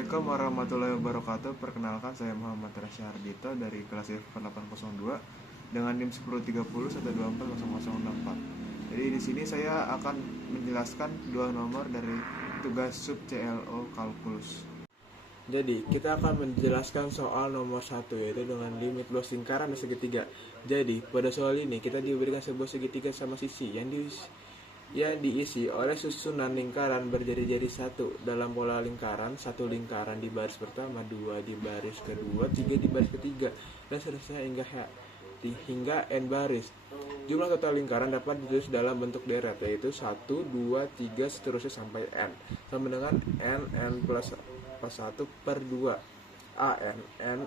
Assalamualaikum warahmatullahi wabarakatuh. Perkenalkan, saya Muhammad Rasya Hardito dari kelas IFK 802 dengan NIM 103012400064. Jadi di sini saya akan menjelaskan dua nomor dari tugas sub CLO kalkulus. Jadi kita akan menjelaskan soal nomor 1, yaitu dengan limit luas lingkaran dan segitiga. Jadi pada soal ini kita diberikan sebuah segitiga sama sisi yang diisi oleh susunan lingkaran berjari-jari satu dalam pola lingkaran, satu lingkaran di baris pertama, dua di baris kedua, tiga di baris ketiga, dan seterusnya hingga n baris. Jumlah total lingkaran dapat ditulis dalam bentuk deret, yaitu 1, 2, 3, seterusnya sampai n, sama dengan n plus 1 per 2 n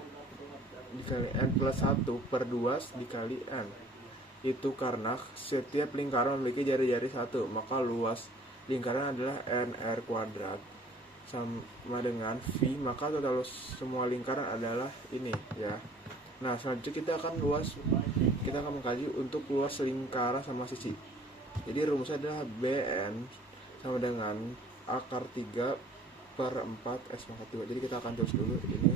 dikali n plus 1 per 2 dikali n. Itu karena setiap lingkaran memiliki jari-jari satu, maka luas lingkaran adalah nr kuadrat sama dengan V, maka total semua lingkaran adalah ini ya. Nah, selanjutnya kita akan mengkaji untuk luas lingkaran sama sisi. Jadi rumusnya adalah Bn sama dengan akar 3 per 4 S pangkat 2. Jadi kita akan tulis dulu ini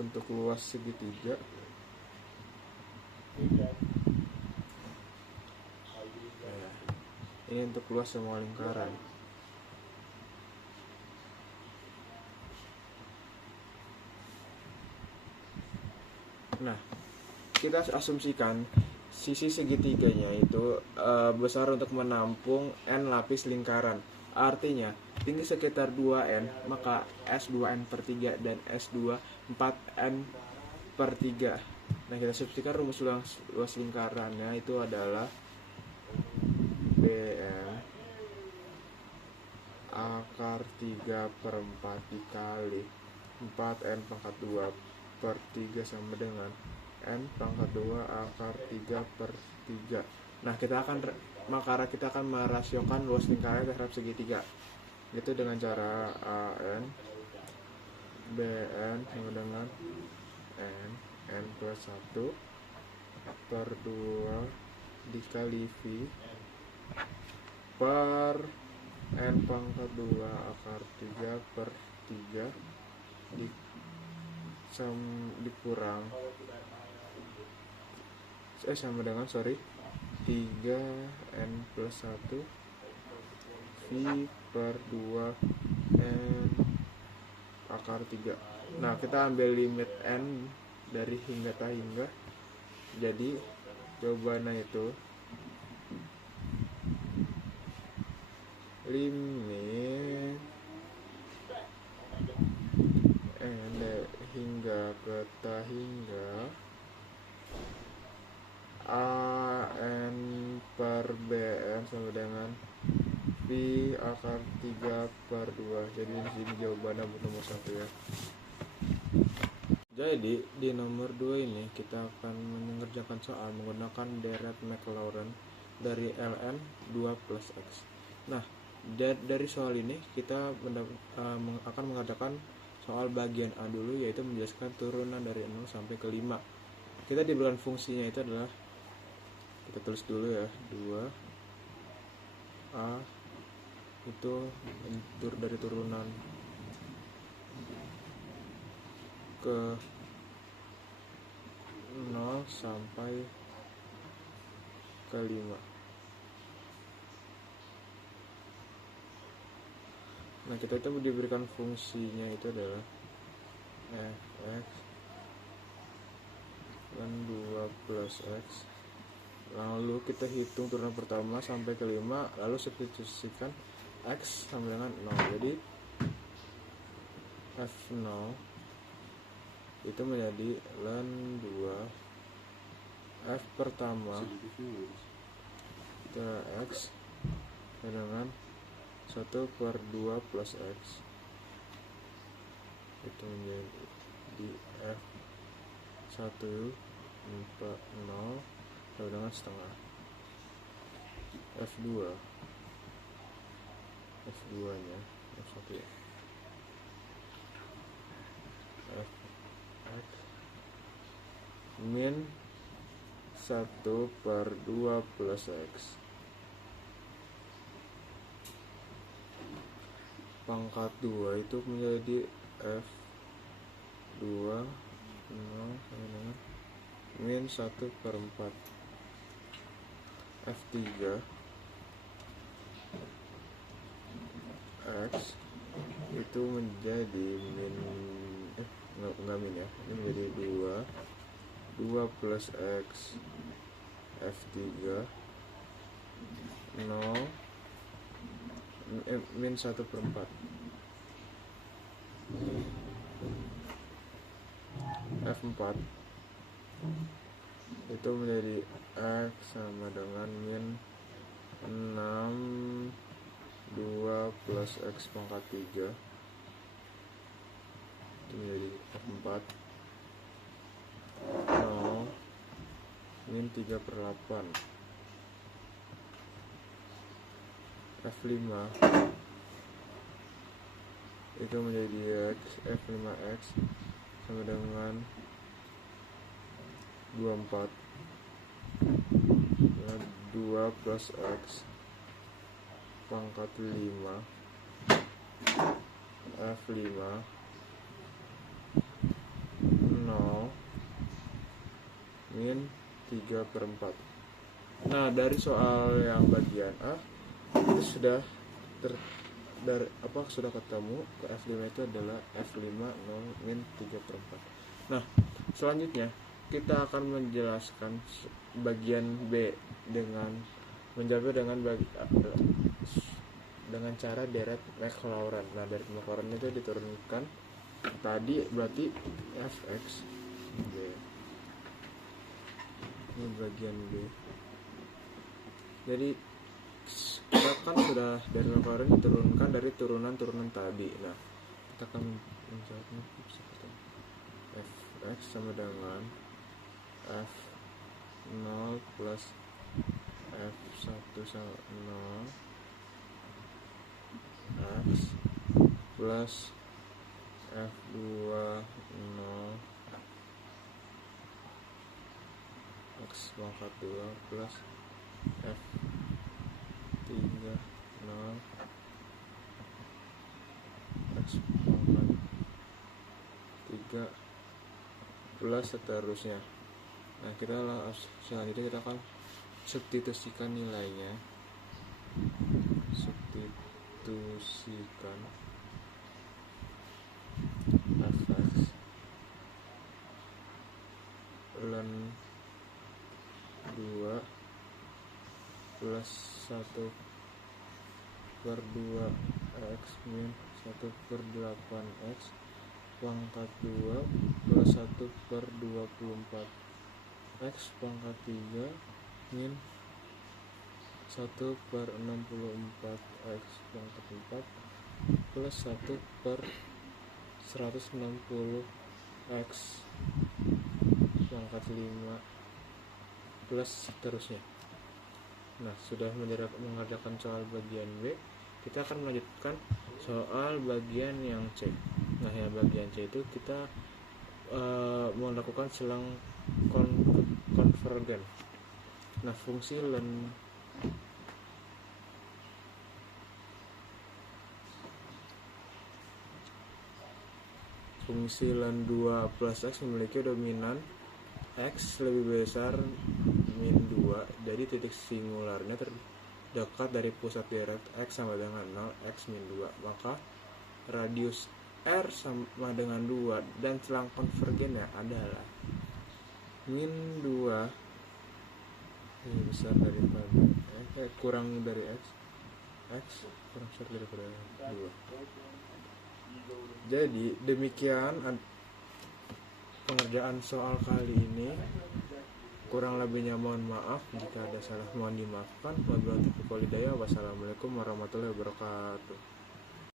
untuk luas segitiga. Ini untuk luas semua lingkaran. Nah, kita asumsikan sisi segitiganya itu besar untuk menampung n lapis lingkaran. Artinya tinggi sekitar 2n, maka S2n per 3 dan S2 4n per 3. Nah, kita asumsikan rumus luas lingkarannya itu adalah Bn akar 3 per 4 dikali 4n pangkat 2 per 3 sama dengan n pangkat 2 akar 3 per 3. Nah, kita akan merasiokan luas lingkaran terhadap segitiga, itu dengan cara An Bn sama dengan n plus 1 per 2 dikali V per n pangkat 2 akar 3 per 3 dikurang sama dengan 3n plus 1 V per 2 n akar 3. Nah, kita ambil limit n dari hingga tak hingga. Jadi jawabannya itu limit n hingga ke tak hingga an per bn sama dengan V akar 3 per 2. Jadi di sini jawabannya nomor 1 ya. Jadi di nomor 2 ini kita akan mengerjakan soal menggunakan deret Maclaurin dari ln 2 plus x. Nah, dari soal ini kita akan mengadakan soal bagian A dulu, yaitu menjelaskan turunan dari 0 sampai ke 5. Kita diberikan fungsinya itu adalah, kita tulis dulu ya, 2A itu dari turunan ke 0 sampai ke 5. Nah, kita itu diberikan fungsinya itu adalah fx dan 2 plus x. Lalu kita hitung turunan pertama sampai ke 5, lalu substitusikan x sama dengan 0. Jadi f0 itu menjadi ln 2 f pertama x dengan 1 per 2 plus x, itu menjadi f1 0 sama dengan setengah. f2 nya f1 ya, fx min 1 per 2 plus x pangkat 2 itu menjadi F2 0 sama dengan min 1/4. F3 X itu menjadi min enggak min ya, ini menjadi 2 plus X F3 0 min 1/4. F4 itu menjadi X sama dengan min 6 2 plus X pangkat 3, itu menjadi F4 0 min 3/8. F5 itu menjadi X F5X sama dengan 24 dengan 2 plus X pangkat 5 F5 0 min 3/4. Nah, dari soal yang bagian A itu sudah sudah ketemu ke F5 itu adalah F5 0 min 3/4. Nah, selanjutnya kita akan menjelaskan bagian B dengan menjawabnya dengan cara deret Maclaurin. Nah, deret Maclaurin itu diturunkan tadi, berarti Fx B. Ini bagian B. Jadi kita kan sudah dari Maclaurin diturunkan dari turunan-turunan tadi. Nah, kita akan menjawabnya seperti Fx sama dengan F0 plus F1 sama 0 X plus F2 0 X pangkat 2 plus F3 0 X pangkat 3 plus seterusnya. Nah, selanjutnya kita akan substitusikan nilainya. Substitusikan Fx ln 2 plus 1/2 X min 1/8 X pangkat 2 plus 1/24 X pangkat 3 min 1/64 X pangkat 4 plus 1/160 X pangkat 5 plus seterusnya. Nah, sudah mengerjakan soal bagian B, kita akan melanjutkan soal bagian yang C. Nah, yang bagian C itu kita melakukan selang konvergen. Nah, fungsi ln Fungsi ln 2 plus X memiliki dominan X lebih besar min 2, jadi titik singularnya terdekat dari pusat deret X sama dengan 0 X min 2. Maka radius R sama dengan 2 dan selang konvergennya adalah min 2 lebih besar daripada kurang dari X kurang besar daripada 2. Jadi demikian pengerjaan soal kali ini. Kurang lebihnya mohon maaf, jika ada salah mohon dimaafkan. Wassalamualaikum warahmatullahi wabarakatuh.